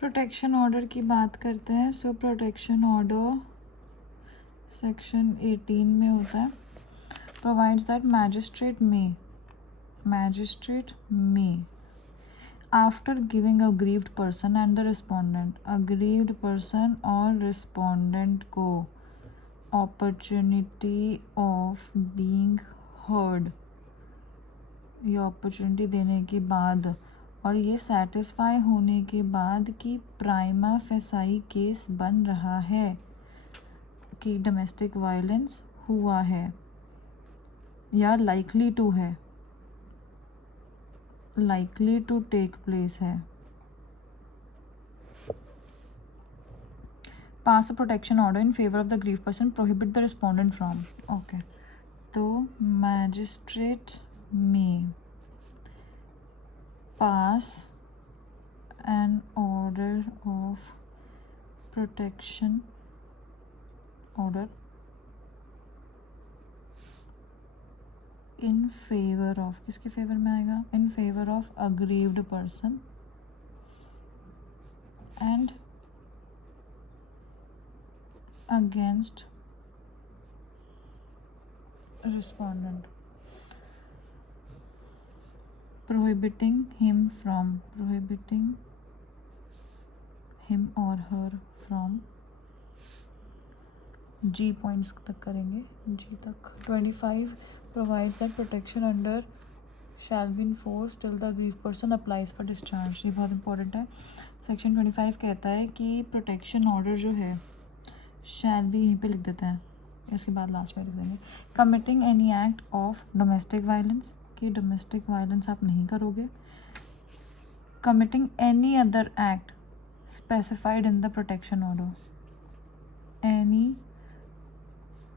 Protection order की बात करते हैं। सो प्रोटेक्शन ऑर्डर सेक्शन 18 में होता है, provides that magistrate may after giving aggrieved person and the respondent, aggrieved person और रिस्पोंडेंट को अपॉर्चुनिटी ऑफ बीइंग हर्ड, ये अपॉर्चुनिटी देने के बाद और ये सेटिस्फाई होने के बाद कि प्राइमा फेसाई केस बन रहा है कि डोमेस्टिक वायलेंस हुआ है या लाइकली टू टेक प्लेस है। Pass a protection order in favour of the aggrieved person, prohibit the respondent from. Okay, तो magistrate may pass an order of protection order in favor of, किसके favour में आएगा? in favor of aggrieved person and against respondent, prohibiting him or her from, G points तक करेंगे, G तक। 25 provides that protection under shall be enforced till the aggrieved person applies for discharge। ये बहुत important है। Section 25 कहता है कि protection order जो है shall be, यहीं पे लिख देते हैं, इसके बाद लास्ट में लिख देंगे committing any act of domestic violence, कि डोमेस्टिक वायलेंस आप नहीं करोगे। Committing any other act specified in the protection order, any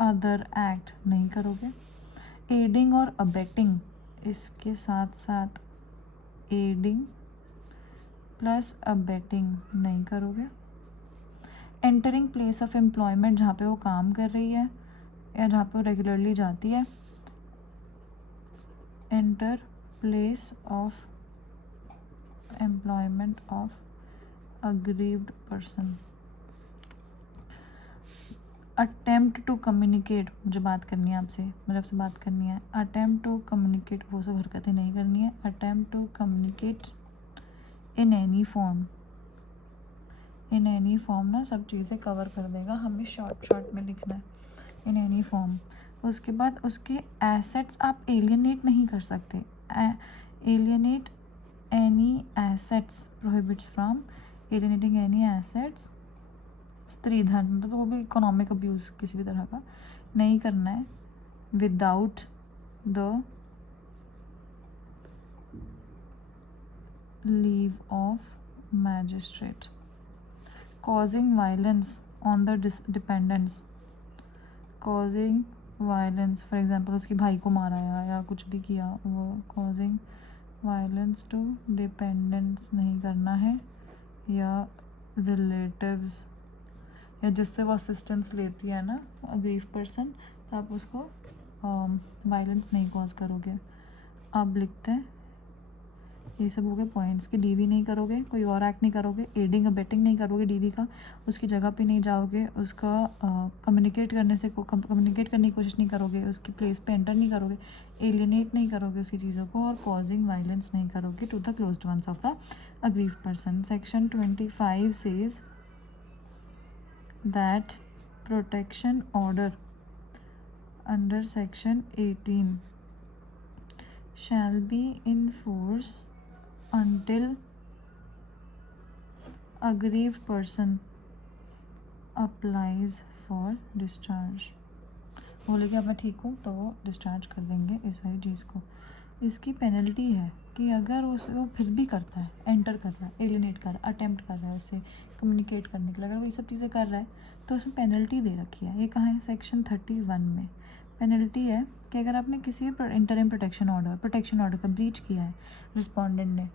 other act नहीं करोगे। एडिंग और अबेटिंग, इसके साथ साथ एडिंग प्लस अबेटिंग नहीं करोगे। एंटरिंग प्लेस ऑफ एम्प्लॉयमेंट, जहाँ पे वो काम कर रही है या जहाँ पे वो रेगुलरली जाती है, enter place of employment of aggrieved person. Attempt to communicate, मुझे बात करनी है आपसे, मुझे आपसे बात करनी है। अटेम्प्ट टू कम्युनिकेट, वो सब हरकतें नहीं करनी है। Attempt to communicate in any form, in any form ना सब चीज़ें कवर कर देगा, हमें शॉर्ट में लिखना है, इन एनी फॉर्म। उसके बाद उसके एसेट्स आप एलियनेट नहीं कर सकते। Alienate any assets, prohibits from alienating any assets, stridhan, मतलब वो भी इकोनॉमिक अब्यूज़ किसी भी तरह का नहीं करना है without the leave of magistrate. Causing violence on the dependents, causing violence, for example उसके भाई को मारा या कुछ भी किया, वो कॉजिंग वायलेंस टू डिपेंडेंट्स नहीं करना है, या रिलेटिव्स, या जिससे वो असिस्टेंस लेती है ना अग्रीव्ड पर्सन, तो आप उसको वायलेंस नहीं कॉज करोगे। अब लिखते हैं, ये सब हो गए पॉइंट्स कि डीवी नहीं करोगे, कोई और एक्ट नहीं करोगे, एडिंग अबेटिंग नहीं करोगे डीवी का, उसकी जगह पे नहीं जाओगे, उसका कम्युनिकेट करने की कोशिश नहीं करोगे, उसकी प्लेस पे एंटर नहीं करोगे, एलियनेट नहीं करोगे उसकी चीज़ों को, और कॉजिंग वायलेंस नहीं करोगे to the closed ones of the aggrieved person. Section 25 says that protection order under section 18 shall be in force until aggrieved person applies for discharge। बोलेगी अब मैं ठीक हूँ तो वो डिस्चार्ज कर देंगे इस सारी चीज़ को। इसकी पेनल्टी है कि अगर वो फिर भी करता है, एंटर कर रहा है, एलिनेट कर रहा है, अटेम्प्ट कर रहा है उससे कम्युनिकेट करने के लिए, अगर वो ये सब चीज़ें कर रहा है तो उसमें पेनल्टी दे रखी है। ये कहाँ है? सेक्शन 31 में पेनल्टी है कि अगर आपने किसी भी इंटरिम प्रोटेक्शन ऑर्डर का ब्रीच किया है रिस्पोंडेंट ने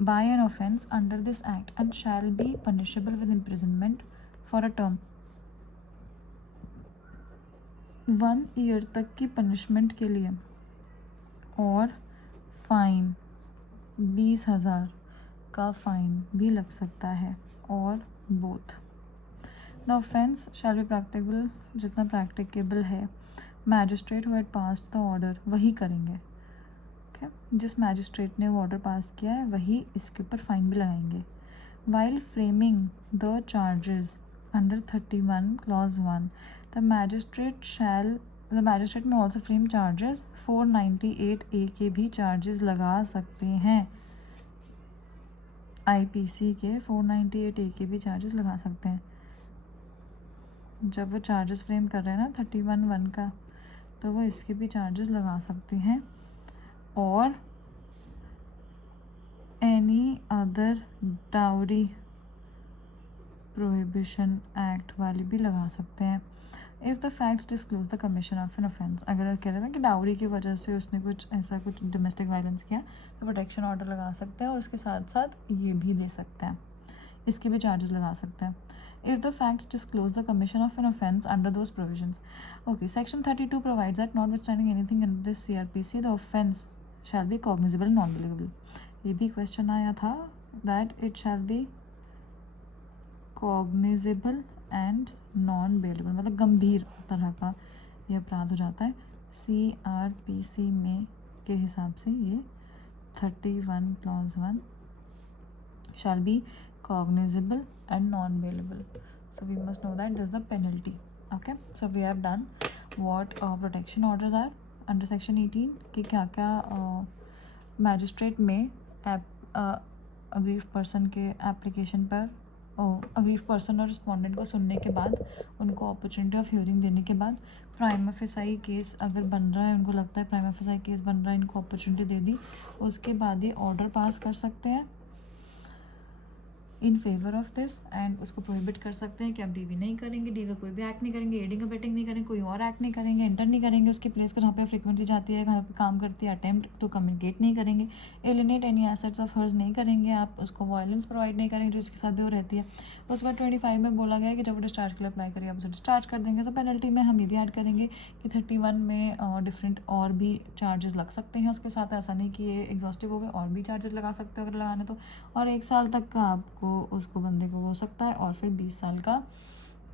by an offence under this act and shall be punishable with imprisonment for a term 1 year तक की पनिशमेंट के लिए और फाइन 20,000 का फाइन भी लग सकता है, और both. The offence shall be practical, जितना प्रैक्टिकेबल है। Magistrate who had passed the order, वही करेंगे, ठीक है, जिस मैजिस्ट्रेट ने वो ऑर्डर पास किया है वही इसके ऊपर फाइन भी लगाएंगे। While framing the charges under 31 clause 1, the magistrate may also frame charges 498A के भी चार्जेस लगा सकते हैं। IPC के 498A के भी चार्जेस लगा सकते हैं। जब वो चार्जेस फ्रेम कर रहे हैं ना 31(1) का, तो वो इसके भी चार्जेस लगा सकते हैं, और any other dowry prohibition act वाली भी लगा सकते हैं। If the facts disclose the commission of an offence, अगर कह रहे हैं कि डाउरी की वजह से उसने कुछ ऐसा कुछ डोमेस्टिक वायलेंस किया, तो प्रोटेक्शन ऑर्डर लगा सकते हैं, और उसके साथ साथ ये भी दे सकते हैं, इसके भी चार्जेस लगा सकते हैं। If the facts disclose the commission of an offence under those provisions. Okay, Section 32 provides that notwithstanding anything in this CRPC, the offence shall be cognizable and non-bailable. ये भी क्वेश्चन आया था that it shall be cognizable and non-bailable, मतलब गंभीर तरह का ये अपराध हो जाता है। CRPC में के हिसाब से ये 31 clause 1 shall be cognizable and non-bailable. So we must know that this is the penalty. Okay, so we have done what protection orders are under section 18 कि क्या क्या मैजिस्ट्रेट में अग्रीव पर्सन के एप्लीकेशन पर अग्रीव पर्सन और respondent को सुनने के बाद, उनको अपॉर्चुनिटी ऑफ हियरिंग देने के बाद, प्राइमा फेसाई केस अगर बन रहा है, उनको लगता है प्राइमा फेसाई केस बन रहा है, इनको अपॉर्चुनिटी दे दी, उसके बाद ये ऑर्डर पास कर सकते हैं इन फेवर ऑफ दिस, एंड उसको प्रोहिबिट कर सकते हैं कि आप डीवी नहीं करेंगे, डीवी कोई भी एक्ट नहीं करेंगे, एडिंग अबेटिंग नहीं करेंगे, कोई और एक्ट नहीं करेंगे, एंटर नहीं करेंगे उसकी प्लेस को जहाँ पे फ्रिक्वेंटली जाती है, जहाँ पे काम करती है, अटेम्प्ट टू कम्युनिकेट नहीं करेंगे, alienate any assets of hers नहीं करेंगे, आप उसको वायलेंस प्रोवाइड नहीं करेंगे जो इसके साथ भी वो रहती है। उसके बाद 25 में बोला गया है कि जब वो डिस्चार्ज के लिए अप्लाई करिए आप उसे डिस्चार्ज कर देंगे। तो पेनल्टी में हम ये भी ऐड करेंगे कि 31 में डिफरेंट और भी चार्जेस लग सकते हैं उसके साथ, ऐसा नहीं कि ये एग्जॉस्टिव हो गए, और भी चार्जेस लगा सकते हो अगर लगाने तो, और 1 साल तक का आपको उसको बंदे को हो सकता है, और फिर 20 साल का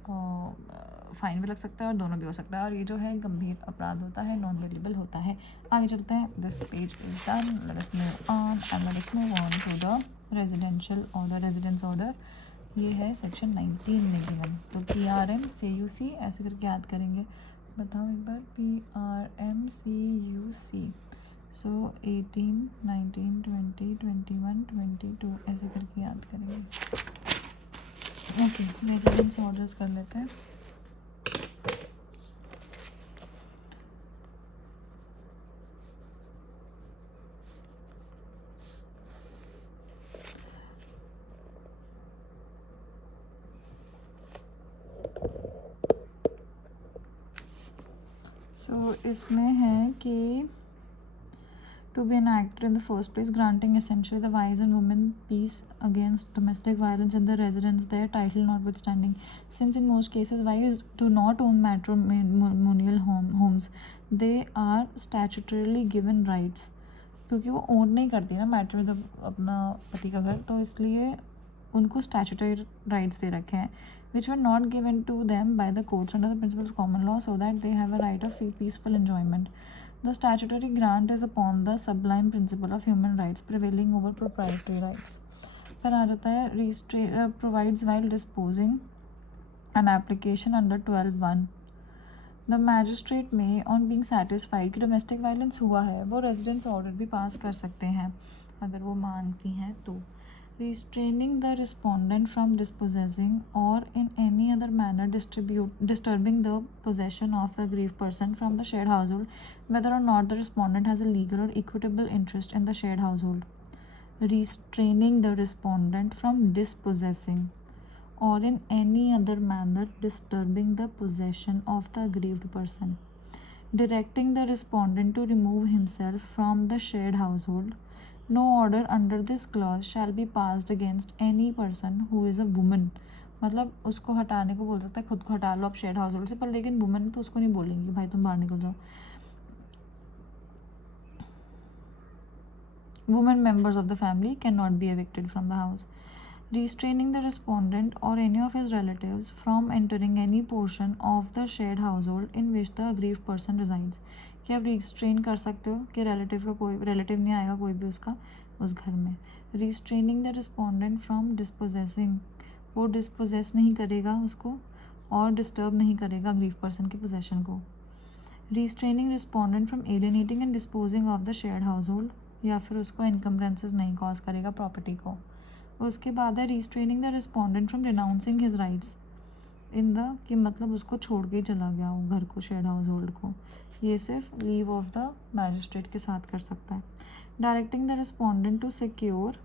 फाइन भी लग सकता है, और दोनों भी हो सकता है, और ये जो है गंभीर अपराध होता है, नॉन बेलेबल होता है। आगे चलते हैं, this page is done, let us move on and let us move on to the residential order, residence order. ये है सेक्शन 19 में गिवन। तो PRM CUC ऐसे करके याद करेंगे, बताओ एक बार, PRM CUC, सो 18 19 20 21 22 ऐसे करके याद करेंगे। ओके, रेजिडेंस ऑर्डर्स कर लेते हैं। सो इसमें है कि to be enacted in the first place, granting essentially the wives and women peace against domestic violence in the residence, their title notwithstanding. Since in most cases wives do not own matrimonial homes, they are statutorily given rights, क्योंकि वो own नहीं करती ना matrimony अपना पति का घर, तो इसलिए उनको स्टैट्यूटरी राइट्स दे रखे हैं, which were not given to them by the courts under the principles of common law, so that they have a right of peaceful enjoyment. The statutory grant is upon the sublime principle of human rights prevailing over proprietary rights. फिर आ जाता है provides while disposing an application under 12(1). The magistrate may, on being satisfied कि domestic violence हुआ है, वो residence order भी पास कर सकते हैं अगर वो मांगती हैं तो। Restraining the respondent from dispossessing or in any other manner disturbing the possession of the aggrieved person from the shared household, whether or not the respondent has a legal or equitable interest in the shared household. Restraining the respondent from dispossessing or in any other manner disturbing the possession of the aggrieved person. Directing the respondent to remove himself from the shared household. No order under this clause shall be passed against any person who is a woman. मतलब उसको हटाने को बोल सकता है, खुद को हटा लो आप शेयर हाउस होल्ड से, पर लेकिन वुमेन तो उसको नहीं बोलेंगी भाई तुम बाहर निकल जाओ। women members of the family cannot be evicted from the house. Restraining the respondent or any of his relatives from entering any portion of the shared household in which the aggrieved person resides. कि आप restrain कर सकते हो कि relative नहीं आएगा कोई भी उसका उस घर में. Restraining the respondent from dispossessing, वो डिस्पोजेस नहीं करेगा उसको और डिस्टर्ब नहीं करेगा अग्रीव पर्सन के पोजेशन को. Restraining respondent from alienating and disposing of the shared household, या फिर उसको इनकम्ब्रेंसेस नहीं कॉज करेगा प्रॉपर्टी को. उसके बाद है restraining the respondent from denouncing his rights in the, कि मतलब उसको छोड़ के ही चला गया वो घर को, शेयर्ड हाउस होल्ड को. ये सिर्फ लीव ऑफ द मैजिस्ट्रेट के साथ कर सकता है. Directing the respondent to secure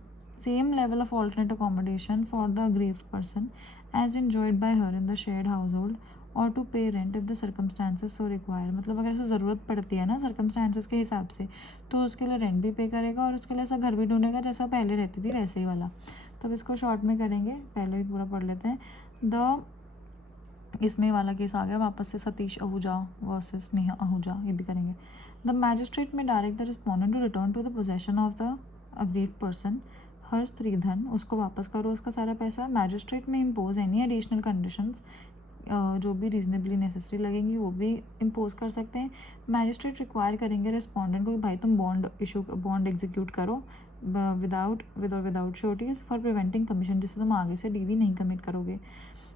same level of alternate accommodation for the aggrieved person as enjoyed by her in the shared household और to pay rent if the circumstances so require. मतलब अगर ऐसा ज़रूरत पड़ती है ना सर्कमस्टांसेस के हिसाब से, तो उसके लिए रेंट भी पे करेगा और उसके लिए ऐसा घर भी ढूंढेगा जैसा पहले रहती थी वैसे ही वाला. तो अब इसको शॉर्ट में करेंगे, पहले भी पूरा पढ़ लेते हैं. द इसमें वाला केस आ गया वापस से, सतीश आहूजा वर्सेस नेहा आहूजा, ये भी करेंगे. The magistrate may direct the respondent to return to the possession of the aggrieved person her stridhan, उसको वापस करो उसका सारा पैसा. मैजिस्ट्रेट में इम्पोज एनी एडिशनल कंडीशंस जो भी रीजनेबली नेसेसरी लगेंगी वो भी इम्पोज कर सकते हैं. मैजिस्ट्रेट रिक्वायर करेंगे रिस्पोंडेंट को कि भाई तुम बॉन्ड एग्जीक्यूट करो without sureties for preventing commission, जिससे तुम आगे से डीवी नहीं कमिट करोगे.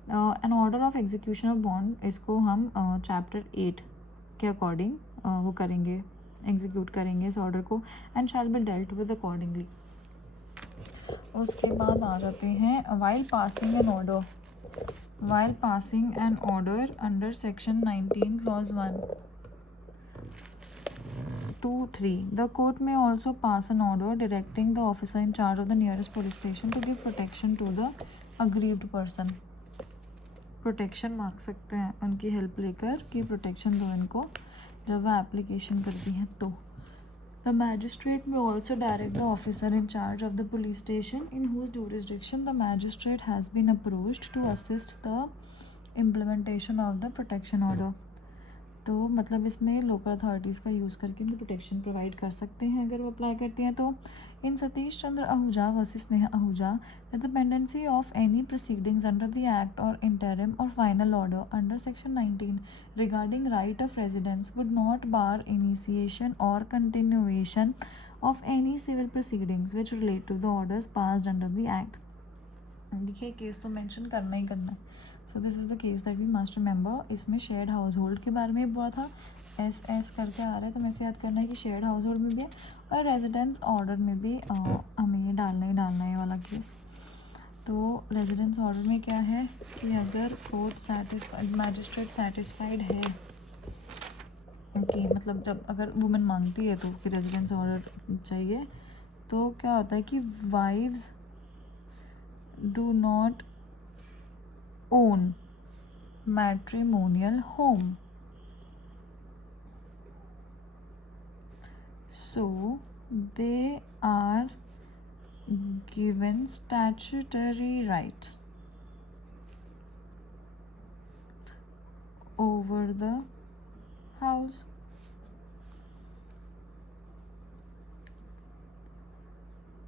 An order of execution of bond, इसको हम चैप्टर 8 के अकॉर्डिंग वो करेंगे, एग्जीक्यूट करेंगे इस ऑर्डर को, and shall be dealt with accordingly. उसके बाद आ जाते हैं while passing an order under section 19 clause 1 2 3 the court may also pass an order directing the officer in charge of the nearest police station to give protection to the aggrieved person. Protection मांग सकते हैं उनकी help लेकर कि protection दो इनको जब वह एप्लीकेशन करती हैं तो. The magistrate may also direct the officer in charge of the police station in whose jurisdiction the magistrate has been approached to assist the implementation of the protection order. तो मतलब इसमें लोकल अथॉरिटीज़ का use करके उनको protection provide कर सकते हैं अगर वो अप्लाई करती हैं तो. In Satish Chandra Ahuja versus Neha Ahuja the pendency of any proceedings under the act और इंटरिम और final order under section 19 regarding right of residence would not bar initiation और continuation of any civil proceedings which relate to the orders passed under the act. देखिए case तो mention करना ही करना है. So this is the case that we must remember. इसमें shared house hold के बारे में बोला था, एस करके आ रहा है तो हमें से याद करना है कि शेयर्ड हाउस होल्ड में भी है और रेजिडेंस ऑर्डर में भी हमें ये डालना है ये वाला केस. तो रेजिडेंस ऑर्डर में क्या है कि अगर कोर्ट सेटिस्फाइड, मैजिस्ट्रेट सेटिस्फाइड है कि मतलब जब अगर वुमेन मांगती है तो कि रेजिडेंस ऑर्डर चाहिए, तो क्या होता है कि wives do not own matrimonial home, so they are given statutory rights over the house.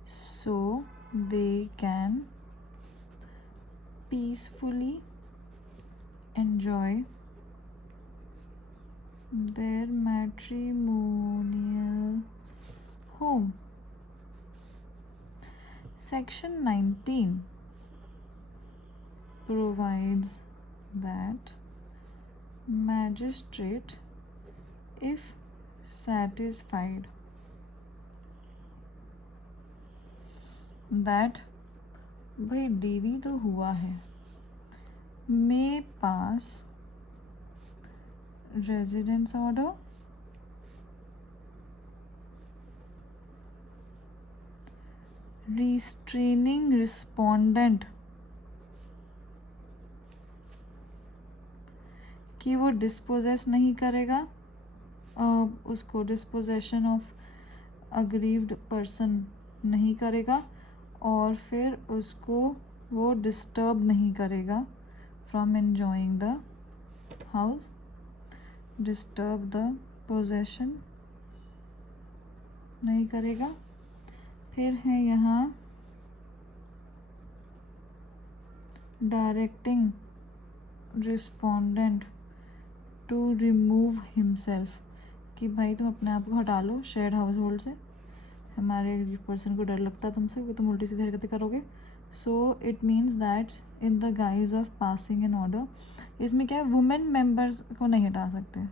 So they can peacefully enjoy their matrimonial home. Section 19 provides that magistrate, if satisfied that भाई DV तो हुआ है, मे पास residence order restraining respondent कि वो dispossess नहीं करेगा उसको, disposition of aggrieved person नहीं करेगा और फिर उसको वो डिस्टर्ब नहीं करेगा from enjoying the house, disturb the possession नहीं करेगा, फिर है यहाँ directing respondent to remove himself, कि भाई तुम अपने आप को हटा लो शेयर्ड हाउस होल्ड से, हमारे पर्सन को डर लगता है तुमसे, वो तुम उल्टी सीधी हरकतें करोगे. So it means that in the guise of passing an order, इसमें क्या है, वुमेन मेंबर्स को नहीं हटा सकते.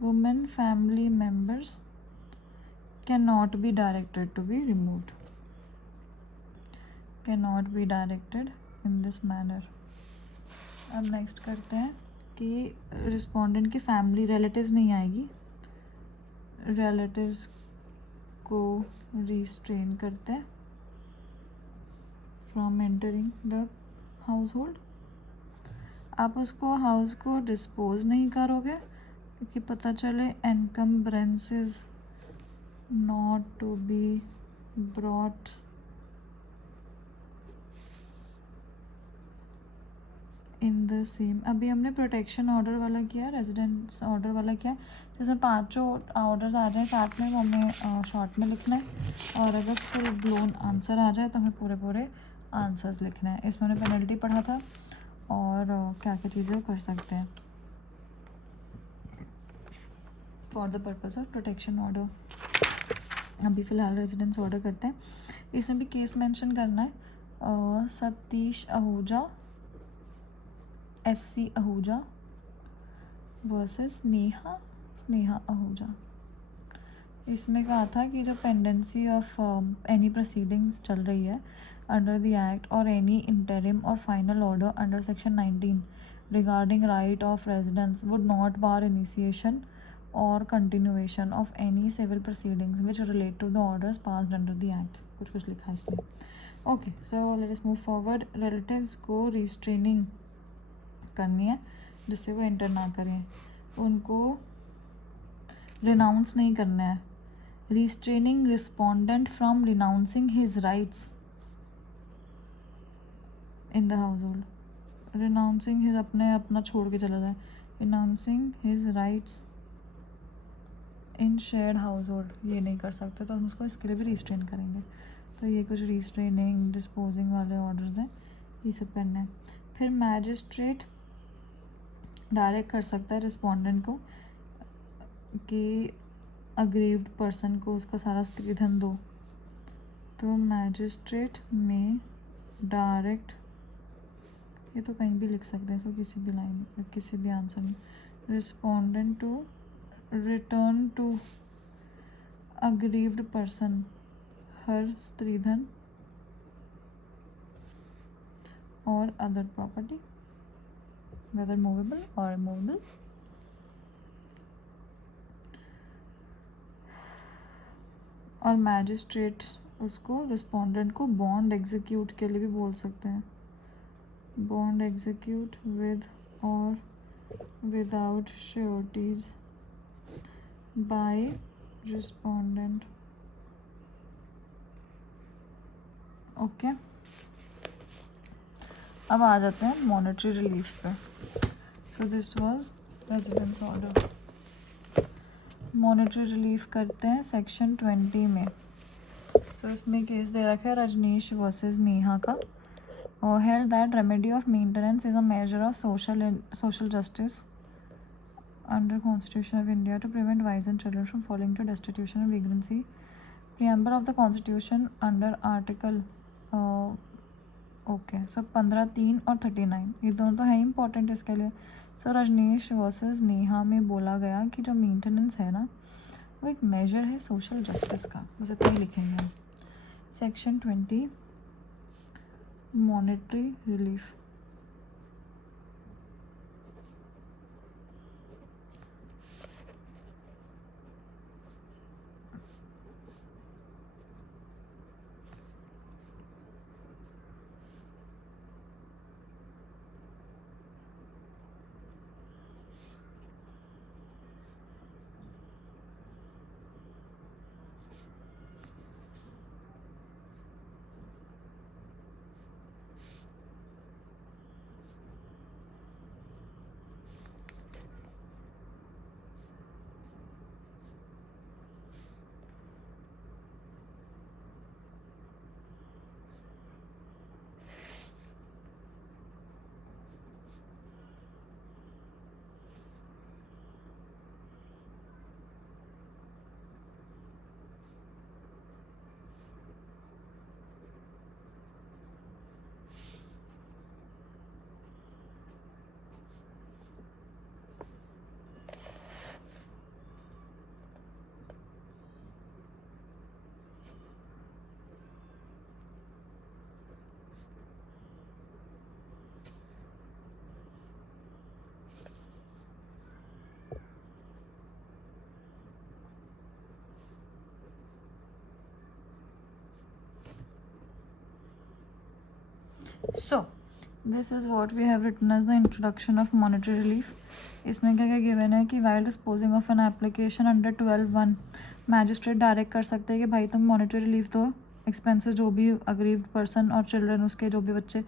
Women family members can not be directed to be removed, can not be directed in this manner. अब नेक्स्ट करते हैं कि रिस्पोंडेंट की फैमिली रिलेटिव्स नहीं आएगी, रिलेटिव्स को रिस्ट्रेन करते हैं from entering the house hold. आप उसको हाउस को डिस्पोज नहीं करोगे कि पता चले encumbrances not to be brought in the same. अभी हमने प्रोटेक्शन ऑर्डर वाला किया, रेजिडेंस ऑर्डर वाला किया, जिसमें पांचों ऑर्डर्स आ जाए साथ में, वो हमें शॉर्ट में लिखना है. और अगर फुल ब्लोन आंसर आ जाए तो हमें पूरे पूरे आंसर्स लिखना है. इसमें हमने पेनल्टी पढ़ा था और क्या क्या चीज़ें वो कर सकते हैं for the purpose of protection order. अभी फ़िलहाल रेजिडेंस ऑर्डर करते हैं. इसमें भी केस मेंशन करना है. Satish Ahuja, SC Ahuja versus Sneha Ahuja. इसमें कहा था कि जो पेंडेंसी ऑफ एनी प्रोसीडिंग्स चल रही है अंडर द एक्ट और एनी इंटरिम और final order under section 19 regarding right of residence would not bar initiation और continuation of any civil proceedings which relate to the orders passed under the act. कुछ लिखा है इसमें. Okay, so let us move forward. Relatives को restraining करनी है जिससे वो एंटर ना करें, उनको रिनाउंस नहीं करना है. Restraining respondent from renouncing his rights in the house hold. Renouncing his अपना छोड़ के चला जाए. रिनाउंसिंग हिज राइट्स इन शेयर्ड हाउस होल्ड ये नहीं कर सकते, तो हम उसको इसके लिए भी रिस्ट्रेन करेंगे. तो ये कुछ रिस्ट्रेनिंग डिस्पोजिंग वाले ऑर्डर्स हैं, ये सब करना है. फिर मैजिस्ट्रेट डायरेक्ट कर सकता है रिस्पोंडेंट को कि अग्रीव्ड पर्सन को उसका सारा स्त्रीधन दो. तो मैजिस्ट्रेट में डायरेक्ट, ये तो कहीं भी लिख सकते हैं, सो किसी भी लाइन किसी भी आंसर में, respondent to return to aggrieved person her stridhan और other property whether movable or immovable. और मैजिस्ट्रेट उसको रिस्पोंडेंट को बॉन्ड एग्जीक्यूट के लिए भी बोल सकते हैं. बॉन्ड एग्जीक्यूट विद और without sureties by respondent. Okay, अब आ जाते हैं मॉनेटरी रिलीफ पे. So this was residence order. Monetary relief करते हैं सेक्शन 20 में. सो इसमें केस दे रखा है रजनीश वर्सेस नेहा का. और held that remedy of maintenance is a measure of social justice under constitution of India to prevent wives and children from falling to destitution and vagrancy. Preamble of the constitution under article okay. So 15(3) और 39 ये दोनों तो है important इसके लिए. सो Rajneesh versus Neha में बोला गया कि जो मेंटेनेंस है ना वो एक मेजर है सोशल जस्टिस का. बस इतना ही लिखेंगे हम. Section 20 monetary relief. So this is what we have written as the introduction of monetary relief. इसमें क्या क्या गिवन है कि while disposing of an application under 12(1) magistrate direct कर सकते हैं कि भाई तुम मॉनेटरी रिलीफ दो, एक्सपेंसेस जो भी अग्रीव्ड पर्सन और चिल्ड्रन उसके जो भी बच्चे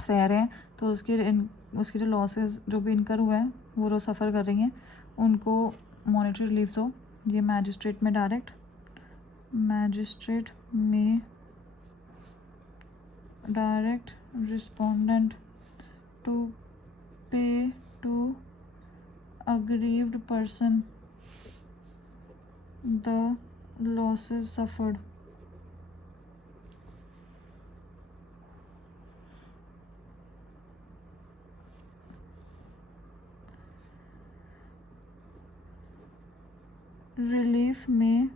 सह रहे हैं तो उसके जो लॉसेस जो भी इनकर हुआ है वो जो सफ़र कर रही हैं उनको मॉनेटरी रिलीफ दो। ये magistrate may direct, magistrate may direct respondent to पे to aggrieved person the losses suffered. Relief may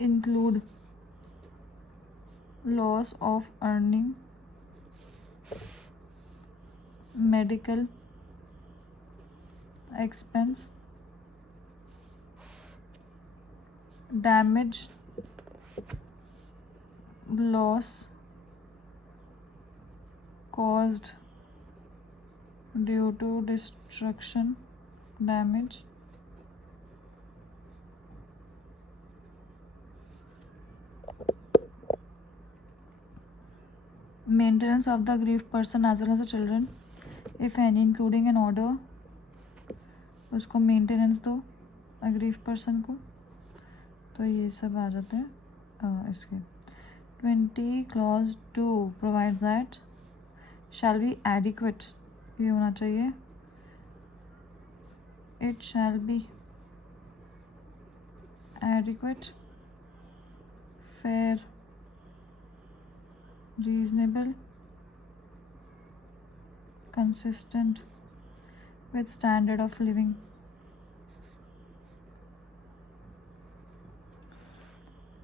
include loss of earning, medical expense, damage, loss caused due to destruction, damage, maintenance of the aggrieved person as well as the children, if any, including an order, उसको maintenance दो aggrieved person को। तो ये सब आ जाते हैं इसके। 20 clause 2 provides that shall be adequate, ये होना चाहिए, it shall be adequate, fair, reasonable, consistent with standard of living.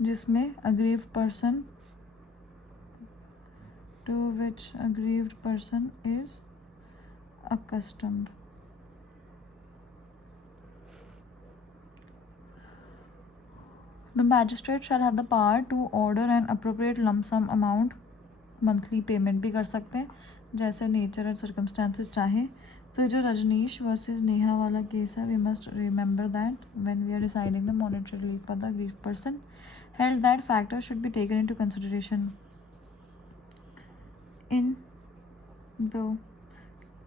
जिसमें aggrieved person, to which aggrieved person is accustomed. The magistrate shall have the power to order an appropriate lump sum amount, monthly payment भी कर सकते हैं जैसे nature and circumstances चाहे। तो जो Rajneesh versus Neha वाला केस है, we must remember that when we are deciding the monetary relief for the aggrieved person, held that factors should be taken into consideration in the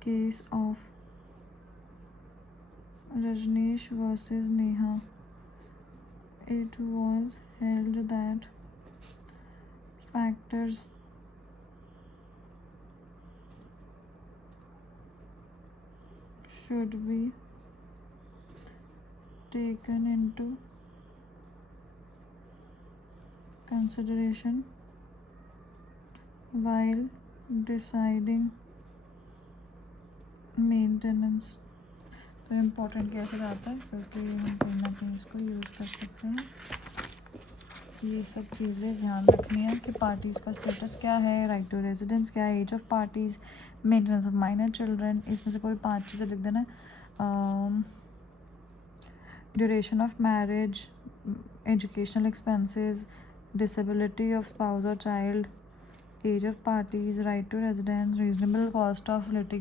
case of Rajneesh versus Neha. It was held that factors should be taken into consideration while deciding maintenance. तो important कैसे आता है क्योंकि हम कहीं ना कहीं इसको यूज़ कर सकते हैं। ये सब चीज़ें ध्यान रखनी है कि पार्टीज़ का स्टेटस क्या है, राइट टू रेजिडेंस क्या है, age of parties, maintenance of minor children, इसमें से कोई 5 चीज़ें लिख देना। Duration of marriage, educational expenses, disability of spouse or child, age of parties, right to residence, reasonable cost of litigation.